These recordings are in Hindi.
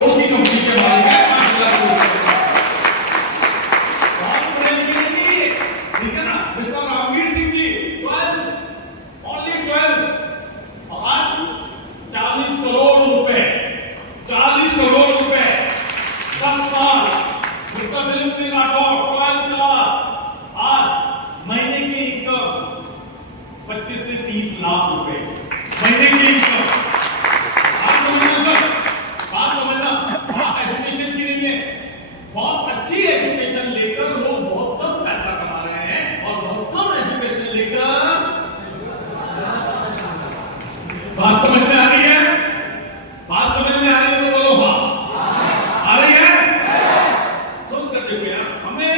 की कंपनी के मालिक है, 5 लाख ठीक है ना। मिस्टर रामवीर सिंह जी 12, ओनली 12, और आज 40 करोड़ रुपए 10 साल। मिस्टर दिलीप सिंह राठौर 12 क्लास, आज महीने की इनकम 25 से 30 लाख रुपए महीने की इनकम। एजुकेशन की नहीं है, बहुत अच्छी एजुकेशन लेकर लोग बहुत कम पैसा कमा रहे हैं, और बहुत कम एजुकेशन लेकर बात समझ में आ रही है? बात समझ में आ रही है तो बोलो हाँ। आ रही है? सोच कर देखो यार, हमें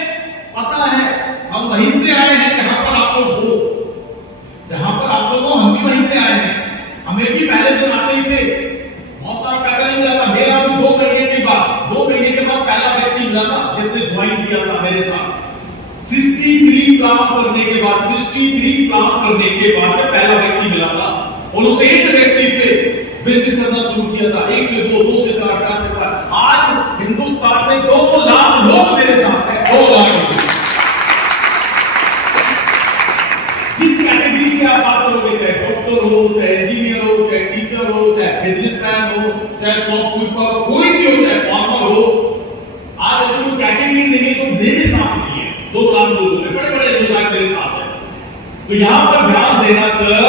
पता है हम वहीं से आए हैं जहां पर आप लोग हो, जहां पर आप लोग हो हम भी वहीं से आए हैं। हमें भी पहले दिन आते ही से बहुत सारा पैसा नहीं मिला था। मेरा भी 2 महीने के बाद पहला व्यक्ति मिला था जिसने ज्वाइन किया था मेरे साथ। 63 काम करने के बाद पहला व्यक्ति मिला था, और उस एक व्यक्ति से बिजनेस करना शुरू किया था। 1 से 2, 2 से 4, 4 से 5। आज हिंदुस्तान में 2 लाख लोग मेरे साथ हैं। 2 लाख लोग। जिस कैटेगरी की आप बात करोगे, चाहे डॉक्टर हो, चाहे इंजीनियर हो, चाहे टीचर हो, चाहे बिजनेसमैन हो, चाहे शॉपकीपर हो, कोई भी हो, चाहे फार्मर हो, आज ऐसी कोई कैटेगरी नहीं है तो मेरे साथ नहीं है। 2 लाख लोग हैं, बड़े-बड़े 2 लाख मेरे साथ हैं। तो यहां पर ध्यान देना सर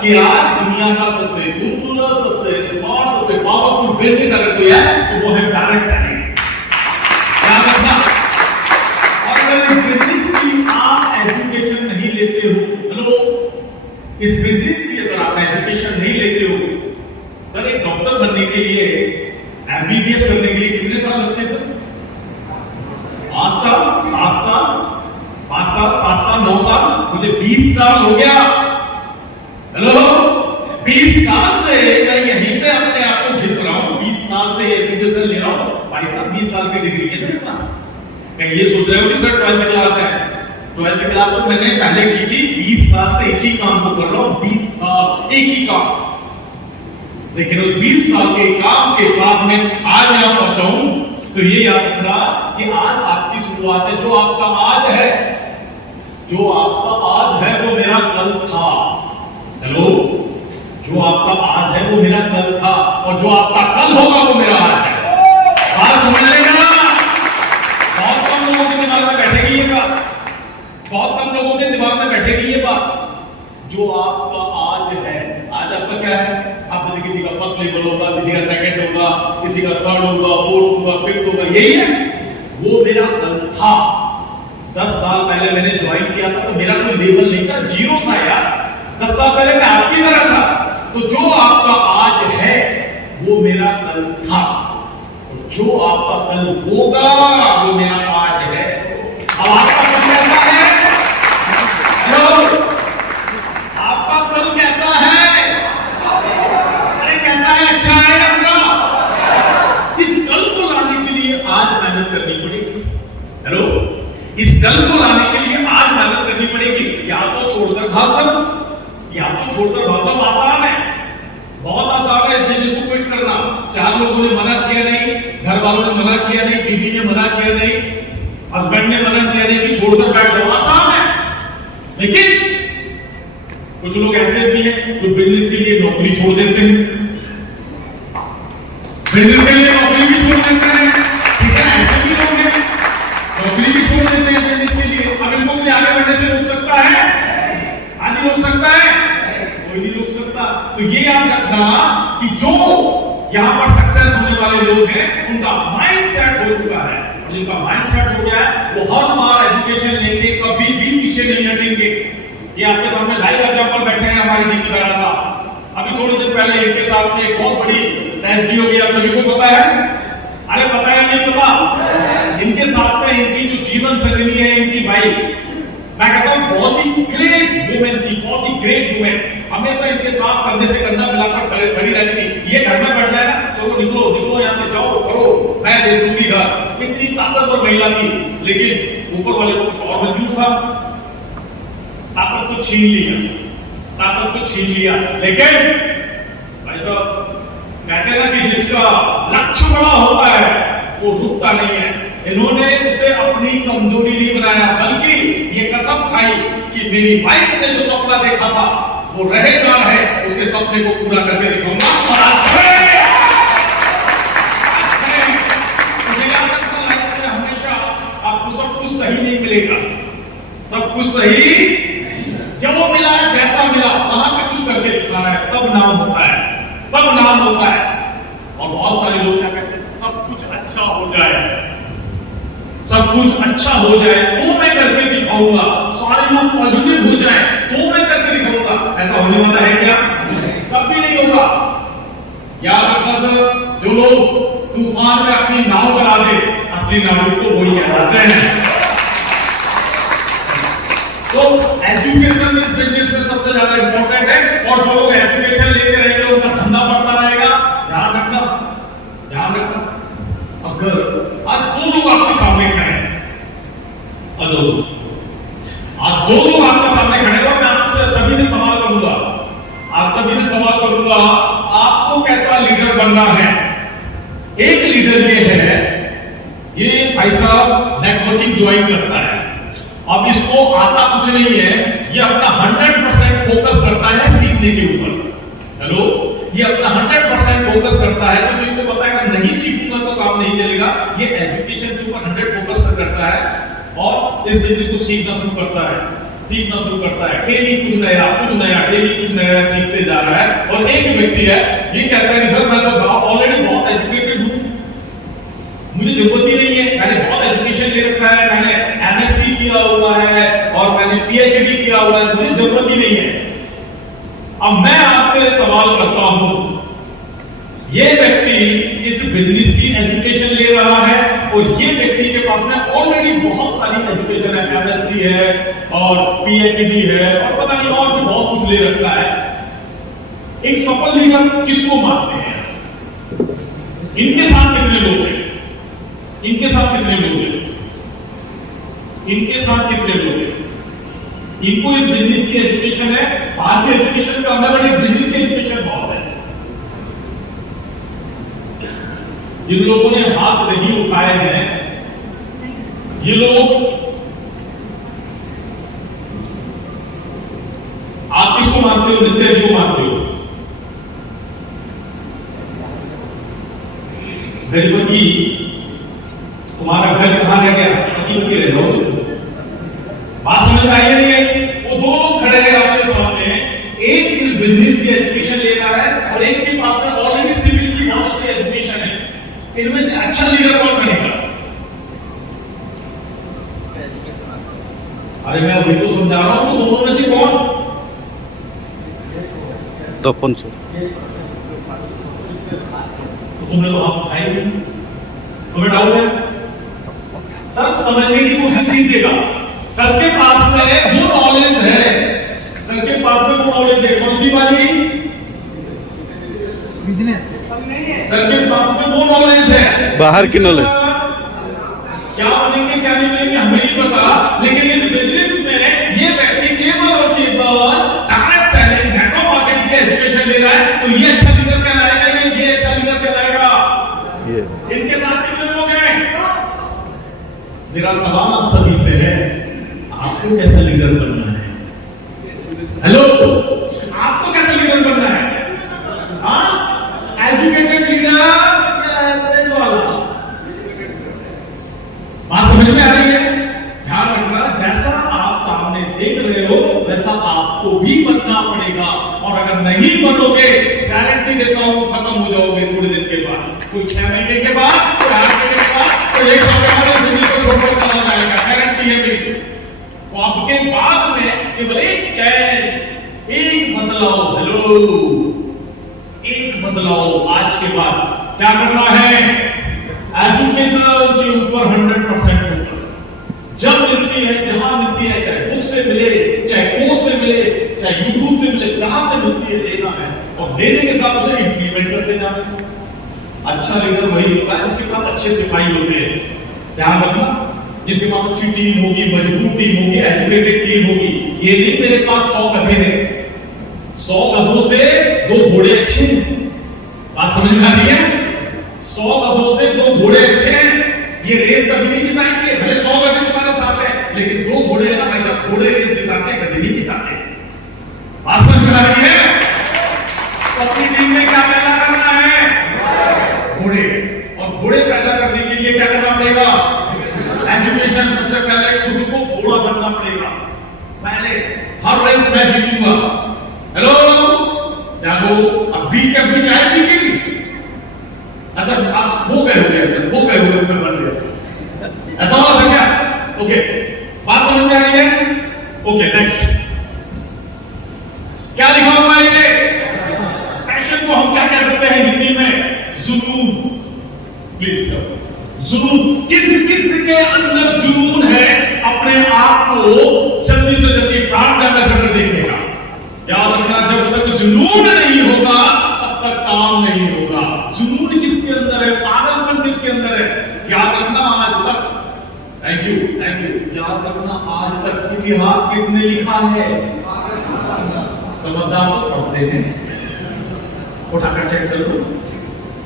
कि आज दुनिया का सबसे खूबसूरत, सबसे स्मार्ट, सबसे पावरफुल बिजनेस अगर कोई है तो वो है डायरेक्ट सेलिंग। ध्यान रखना। और अगर इस बिजनेस की आप एजुकेशन नहीं लेते हो, हेलो, इस बिजनेस की अगर आप एजुकेशन नहीं लेते हो, सर एक डॉक्टर बनने के लिए, एमबीबीएस करने के लिए कितने साल लगते हैं सर? 5 साल, 7 साल, 5 साल, 7 साल, 9 साल, मुझे 20 साल हो गया। हेलो, 20 साल से मैं यहीं पे अपने आप को घिस रहा हूं। 20 साल से एजुकेशन ले रहा हूं। भाई साहब 20 साल की डिग्री है मेरे पास। कहीं ये सोच रहे हो कि सर 12th क्लास है? 12th क्लास तो मैंने पहले की थी। 20 साल से इसी काम को कर रहा हूं। 20 साल एक ही काम। लेकिन उस 20 साल के काम के बाद में आज यहां पहुंचा हूं, तो ये याद रखना कि आज आपकी शुरुआत है। जो आपका आज है वो मेरा कल था। हेलो, जो आपका आज है वो मेरा कल था, और जो आपका कल होगा वो मेरा आज है। बात समझ लेगा ना? बहुत कम लोगों के दिमाग में बैठेगी ये बात। बहुत कम लोगों के दिमाग में बैठेगी ये बात। जो आपका आज है, आज आपका क्या है? आप किसी का फर्स्ट लेवल होगा, किसी का सेकंड होगा, किसी का 3rd होगा, 4th होगा, 5th होगा, यही है। वो मेरा कल था। 10 साल पहले मैंने ज्वाइन किया था तो मेरा कोई लेवल नहीं था, 0 था यार। 10 साल पहले मैं आपकी तरह था। तो जो आपका आज है वो मेरा कल था, और जो आपका कल होगा वो मेरा आज है। अब आपका कल कैसा है? हेलो, आपका कल कैसा है? अच्छा है या बुरा? इस कल को लाने के लिए आज मेहनत करनी पड़ेगी। हेलो, इस कल को लाने के लिए आज मेहनत करनी पड़ेगी। या तो छोड़कर भाग जाओ, आसान है, बहुत आसान है इस बिजनेस को क्विट करना। 4 लोगों ने मना किया नहीं, घर वालों ने मना किया नहीं, बीवी ने मना किया नहीं, हस्बैंड ने मना किया नहीं कि छोड़कर बैठ जाओ, आसान है। लेकिन कुछ लोग ऐसे भी हैं जो बिजनेस के लिए नौकरी छोड़ देते हैं, बिजनेस के लिए नौकरी भी छोड़ देते हैं। ठीक है, ऐसे भी लोग हैं, नौकरी भी छोड़ देते हैं बिजनेस के लिए। अब इनको कोई आगे बढ़ने से रोक सकता है? आगे रोक सकता है? कोई नहीं रोक सकता। तो ये याद रखना कि जो यहां पर सक्सेस होने वाले लोग हैं उनका माइंडसेट हो चुका है, और जिनका माइंडसेट हो गया है वो हर बार एजुकेशन लेंगे, कभी भी पीछे नहीं हटेंगे। ये आपके सामने लाइव एग्जांपल बैठे हैं हमारे डीसी दारा साहब। अभी थोड़े दिन पहले इनके साथ में एक बहुत बड़ी एसडी होगी, आप सभी को पता है? अरे पता है नहीं पता? इनके साथ में इनकी जो जीवन शैली है, इनकी वाइफ, मैं कहता हूं बहुत ही ग्रेट वुमेन थी, बहुत ही ग्रेट वुमेन। हमेशा इनके साथ कंधे से कंधा मिलाकर खड़ी रहती थी। ये घर में बैठ जाए ना, चलो निकलो यहाँ से, जाओ करो, मैं दे दूंगी घर। इतनी ताकतवर महिला थी, लेकिन ऊपर वाले को कुछ और मंजूर था, ताकत को छीन लिया। लेकिन भाई साहब कहते हैं ना कि जिसका लक्ष्य बड़ा होता होता नहीं है। इन्होंने उसे अपनी कमजोरी नहीं बनाया, बल्कि ये कसम खाई कि मेरी वाइफ ने जो सपना देखा था वो रहेगा है, उसके सपने को पूरा करके दिखाऊंगा। और आज हमेशा आपको सब कुछ सही नहीं मिलेगा, सब कुछ सही जब वो मिला जैसा मिला वहां पे कुछ करके दिखाना है, तब नाम होता है, तब नाम होता है। और बहुत सारे लोग क्या कहते हैं, सब कुछ अच्छा हो जाए, सब कुछ अच्छा हो जाए तो मैं करके दिखाऊंगा, सारे लोग पॉजिटिव हो जाए तो मैं करके दिखाऊंगा। ऐसा होने वाला है क्या? कभी नहीं होगा। याद रखना सर, जो लोग तूफान में अपनी नाव चला दे, असली नाविक तो वही कहलाते हैं। तो एजुकेशन इस बिजनेस में सबसे ज्यादा इंपॉर्टेंट है, और जो लोग एजुकेशन लेते रहेंगे उनका धंधा बढ़ता रहेगा। ध्यान रखना, ध्यान रखना। अगर आज दो लोग आपके सामने खड़े हैं, आज दो लोग आपके सामने खड़े हैं, और मैं आपसे सभी से सवाल करूंगा, आप सभी से सवाल करूंगा, आपको कैसा लीडर बनना है? एक लीडर ये है, ये भाई साहब नेटवर्किंग ज्वाइन करता है, अब इसको आता कुछ नहीं है, ये अपना 100% फोकस करता है सीखने के ऊपर। हेलो, ये अपना 100% फोकस करता है, तो जिसको पता है कि नहीं सीखूंगा तो काम नहीं चलेगा, ये एजुकेशन के ऊपर 100 फोकस करता है और इस बिजनेस को सीखना शुरू करता है, सीखना शुरू करता है। डेली कुछ नया, डेली कुछ नया सीखते जा रहा है। और एक व्यक्ति है, ये कहता है कि सर मैं तो ऑलरेडी बहुत एजुकेटेड हूं, मुझे जरूरत ही नहीं है, मैंने बहुत एजुकेशन ले रखा है, मैंने एमएससी किया हुआ है और मैंने पीएचडी किया हुआ है, मुझे जरूरत ही नहीं है। अब मैं आपसे सवाल करता हूं, ये व्यक्ति इस बिजनेस की एजुकेशन ले रहा है और ये व्यक्ति के पास में ऑलरेडी बहुत सारी एजुकेशन है, एमएससी है और पीएचडी है और पता नहीं और भी बहुत कुछ ले रखा है। एक सफल लीडर किसको मानते हैं? इनके साथ कितने लोग हैं? इनके साथ कितने लोग हैं? इनके साथ कितने लोग हैं? इनको इस बिजनेस की एजुकेशन है, बाहर की एजुकेशन का हमने, बट इस बिजनेस की एजुकेशन बहुत है। जिन लोगों ने हाथ नहीं उठाए हैं, ये लोग, आप किसको मानते हो? नित्य जी को मानते हो? गजपति, तुम्हारा घर कहां रह गया? पति रह जाओ, बात समझ में आई नहीं है? वो दो लोग खड़े हैं आपके सामने, एक इस बिजनेस की एजुकेशन ले रहा है और एक के पास में ऑलरेडी सिविल की बहुत अच्छी एजुकेशन है। इनमें से अच्छा लीडर कौन बनेगा? अरे मैं अभी तो समझा रहा हूं, तो दोनों में से कौन? तो कौन सर? तुमने तो आप खाई नहीं, तुम्हें डाउट है? सब समझने की कोशिश कीजिएगा। सबके पास में वो नॉलेज है, सबके पास में वो नॉलेज है, कौन सी वाली? बिजनेस। सबके पास में वो नॉलेज है, बाहर की नॉलेज। क्या बनेंगे क्या नहीं बनेंगे हमें नहीं पता, लेकिन इस बिजनेस में ये व्यक्ति केवल और केवल डायरेक्ट सेलिंग, नेटवर्क मार्केटिंग की एजुकेशन ले रहा है, तो ये अच्छा लीडर कहलाएगा, ये अच्छा लीडर कहलाएगा। इनके साथ कितने लोग हैं? मेरा सवाल आप सभी से है, आपको कैसा लीडर बनना है? हेलो, आपको कैसा लीडर बनना है? एजुकेटेड लीडर या एवरेज वाला? बात समझ में आ रही है? ध्यान रखना, जैसा आप सामने देख रहे हो वैसा आपको भी बनना पड़ेगा, और अगर नहीं बनोगे, गारंटी देता हूं खत्म हो जाओगे थोड़े दिन के बाद, कोई 6 महीने के बाद, कोई 8 महीने के बाद, कोई 1 साल के बाद जिंदगी को छोड़कर चला जाएगा, गारंटी है मेरी। तो आपके बाद में केवल एक चेंज, एक बदलाव, हेलो, एक बदलाव आज के बाद क्या करना है? एजुकेशन के ऊपर 100% फोकस। जब मिलती है, जहां मिलती है, चाहे बुक से मिले, चाहे कोर्स से मिले, चाहे यूट्यूब से मिले, जहां से मिलती है लेना है, और लेने के साथ उसे इंप्लीमेंट करते जाना है। अच्छा लीडर वही होता है जिसके पास अच्छे सिपाही होते हैं। ध्यान रखना, जिसके पास अच्छी टीम होगी, मजबूत टीम होगी, एजुकेटेड टीम होगी। ये नहीं मेरे पास 100 गधे हैं, 100 गधों से 2 घोड़े अच्छे हैं। बात समझ में आ रही है? 100 गधों से 2 घोड़े अच्छे हैं, ये रेस कभी नहीं जिताएंगे, भले 100 गधे तुम्हारे साथ है, लेकिन 2 घोड़े है ना भाई साहब, घोड़े रेस जिताते हैं, गधे नहीं जिताते। बात समझ में आ रही है? अपनी टीम में क्या पैदा करना है? घोड़े। और घोड़े पैदा करने के लिए क्या करना पड़ेगा? एजुकेशन। सबसे पहले खुद को घोड़ा बनना पड़ेगा। पहले हर रेस मैं जीतूंगा। हेलो जागो, अब बी के बीच आए बी के भी ऐसा आप हो गए मैं बन गया, ऐसा हो था क्या? ओके, बात समझ में आ रही है? ओके, नेक्स्ट क्या लिखा हुआ है ये? पैशन को हम क्या कह सकते हैं हिंदी में? जुनून। प्लीज करो, जुनून। किस के अंदर जुनून है अपने आप को जल्दी से जल्दी ब्रांड एम्बेसडर देखने का? याद रखना, जब तक जुनून नहीं होगा तब तक काम नहीं होगा। जुनून किसके अंदर है? पागलपन किसके अंदर है? याद रखना, आज तक, थैंक यू, याद रखना, आज तक इतिहास किसने लिखा है? समझदार तो पढ़ते हैं, उठाकर चेक कर लो,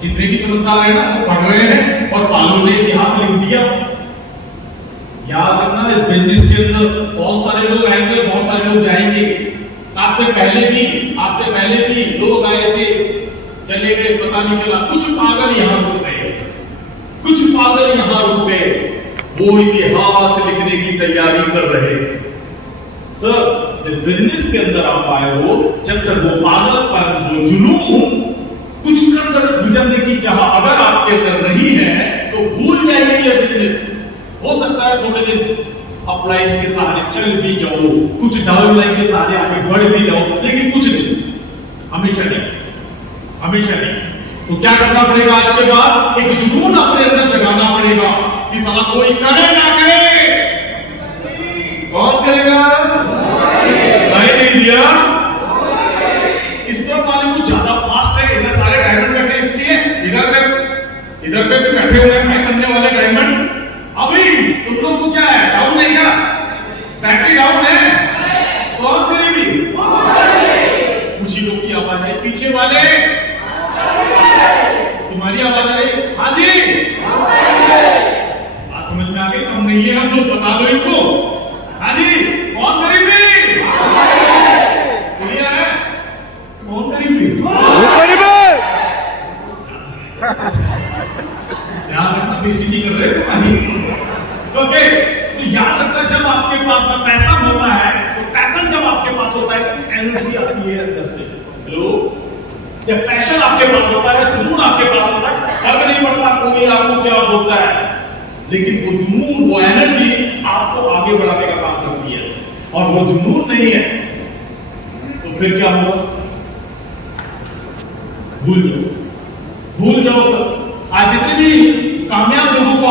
जितने भी समझदार है ना वो पढ़ रहे हैं और पालो ने इतिहास लिख दिया। याद रखना, इस बिजनेस के अंदर बहुत सारे लोग आएंगे, बहुत सारे लोग जाएंगे। आपसे पहले भी लोग आए थे, चले गए, पता नहीं चला। कुछ पागल यहाँ रुक गए, वो इतिहास लिखने की तैयारी कर रहे। सर, जब बिजनेस के अंदर आप आए हो, जब तक वो पागलपन, वो जुनून, कुछ कर गुजरने की चाह अगर आपके अंदर नहीं है तो भूल जाइए ये बिजनेस। हो सकता है थोड़े दिन अपलाइन के सहारे चल भी जाओ, कुछ डाउन लाइन के सहारे आगे बढ़ भी जाओ, लेकिन कुछ दिन, हमेशा नहीं। तो क्या करना पड़ेगा? आज के बाद एक जुनून अपने अंदर जगाना पड़ेगा कि साला कोई करे ना करे। कौन करेगा? नहीं दिया। इस तरफ वाले कुछ ज्यादा फास्ट है, इधर सारे डायमंड बैठे, इसलिए इधर पे भी बैठे हुए हैं करने वाले डायमंड। अभी तुम लोग को क्या है? डाउन है क्या? बैटरी डाउन है? कौन करेगी? कुछ ही लोग की आवाज है, पीछे वाले तुम्हारी आवाज आ रही? हाँ जी, बात समझ में आ गई? कम नहीं है हम लोग, बता दो इनको। हाँ जी, कौन करेगी? क्लियर है? कौन करेगी? ध्यान रखना, बेइज्जती कर रहे थे। ओके, तो याद रखना, जब आपके पास में पैसा होता है, तो पैशन जब आपके पास होता है तो एनर्जी आती है अंदर से। हेलो, जब पैशन आपके पास होता है, जुनून आपके पास होता है, फर्क नहीं पड़ता कोई आपको क्या बोलता है, लेकिन वो जुनून, वो एनर्जी आपको आगे बढ़ाने का काम करती है। और वो जुनून नहीं है तो फिर क्या होगा? भूल जाओ सब। आज जितने भी कामयाब लोगों को